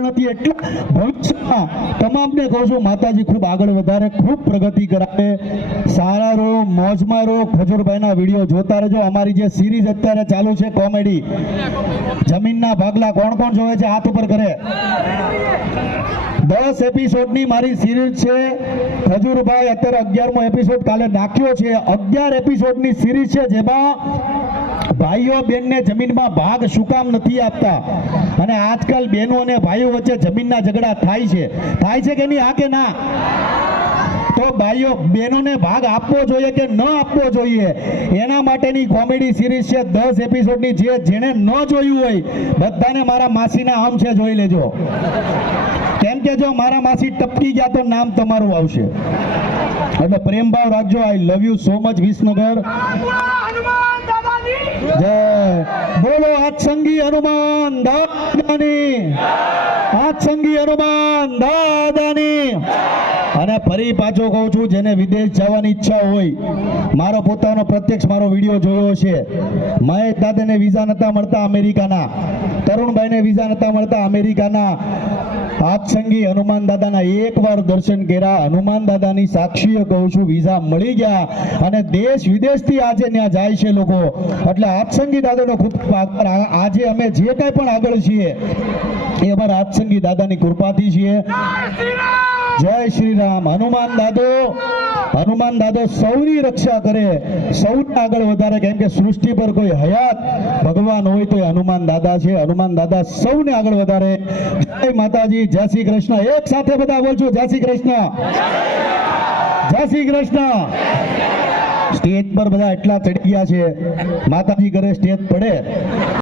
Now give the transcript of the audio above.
નથી એટલે ભવિષ્યમાં તમામને કહું છું માતાજી ખૂબ આગળ વધારે, ખૂબ પ્રગતિ કરાવે, સારા રહો, મોજમાં રહો. ખજૂરભાઈના વિડીયો જોતા રહેજો. અમારી જે સિરીઝ અત્યારે ચાલુ છે કોમેડી જમીનના ભાગલા, કોણ કોણ જોવે છે હાથ ઉપર કરે? 10 એપિસોડની મારી સિરીઝ છે. ખજૂરભાઈ અત્યારે 11મો એપિસોડ કાલે નાખ્યો છે. 11 એપિસોડની સિરીઝ છે જેમાં ભાઈઓ બેનને જમીનમાં ભાગ શું કામ નથી આપતા, અને આજકાલ બહેનો અને ભાઈઓ વચ્ચે જમીનના ઝઘડા થાય છે કે નહીં? હા કે ના? તો ભાઈઓ બહેનોને ભાગ આપવો જોઈએ કે ન આપવો જોઈએ, એના માટેની કોમેડી સિરીઝ છે 10 એપિસોડની. જેણે ન જોયું હોય બધાને મારા માસીના આમ છે જોઈ લેજો, કેમ કે જો મારા માસી ટપકી ગયા તો નામ તમારું આવશે. એટલે પ્રેમ ભાવ રાખજો. I love you so much Visnagar. જય બોલો હાથસંગી હનુમાન દાદાની, હાથસંગી હનુમાન દાદાની. અને ફરી પાછો કહું છું, જેને વિદેશ જવાની ઈચ્છા હોય, મારો પોતાનો પ્રત્યક્ષ મારો વિડીયો જોયો છે. મહેશ દાદાને વિઝા નતા મળતા અમેરિકાના, તરુણભાઈને વિઝા નતા મળતા અમેરિકાના. હાથસંગી હનુમાન દાદાના એકવાર દર્શન કર્યા, હનુમાન દાદાની સાક્ષીએ કહું છું વિઝા મળી ગયા, અને દેશ વિદેશથી આજે ત્યાં જાય છે લોકો. એટલે હાથસંગી દાદાનો ખૂબ આભાર. આજે અમે જે કંઈ પણ આગળ છીએ એ અમારા હાથસંગી દાદાની કૃપાથી છીએ. જય શ્રી રામ. હનુમાન દાદો સૌની રક્ષા કરે, સૌને આગળ વધારે, કેમ કે સૃષ્ટિ પર કોઈ હયાત ભગવાન હોય તો હનુમાન દાદા છે. હનુમાન દાદા સૌને આગળ વધારે. જય માતાજી, જય શ્રી કૃષ્ણ. એક સાથે બધા બોલજો જય શ્રી કૃષ્ણ, જય શ્રી કૃષ્ણ. સ્ટેજ પર બધા એટલા ચડી ગયા છે, માતાજી કરે સ્ટેજ પડે